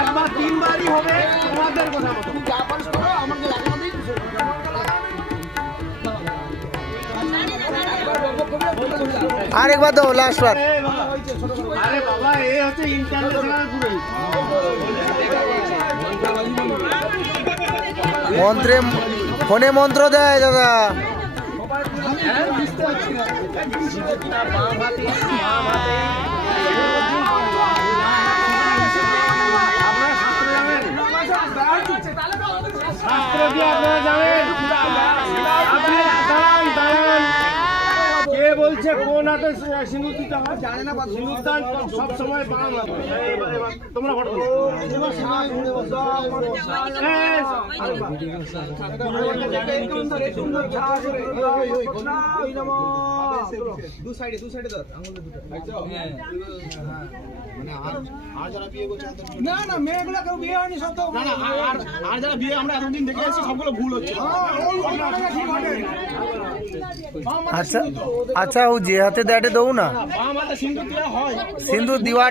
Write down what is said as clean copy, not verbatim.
একবার তিনবারই হবে তোমাদের কথা মতো। আরেকবার দাও লাস্ট বার। আরে বাবা এ হচ্ছে ইন্টারন্যাশনাল পুরো মন্ত্রে ফোনে মন্ত্র দেয় দাদা। শাস্ত্র কি আপনারা জানেন? আপনি দাঁড়ান দাঁড়ান, কে বলছে কোন হাতে সিঁদুর দিতে হয় জানে না? সিঁদুর দান সব সময় বাম হাতে। তোমরা ভোট করো। না না মেয়েগুলো কেউ বিয়ে হয়নি সব তো না না আর যারা বিয়ে আমরা এতদিন দেখে আসছি সবগুলো ভুল হচ্ছে। আচ্ছা আচ্ছা, ও যে হাতে দেয় দৌ না বাম হাতে সিঁদুর দেওয়া হয়। সিন্দুর দিওয়া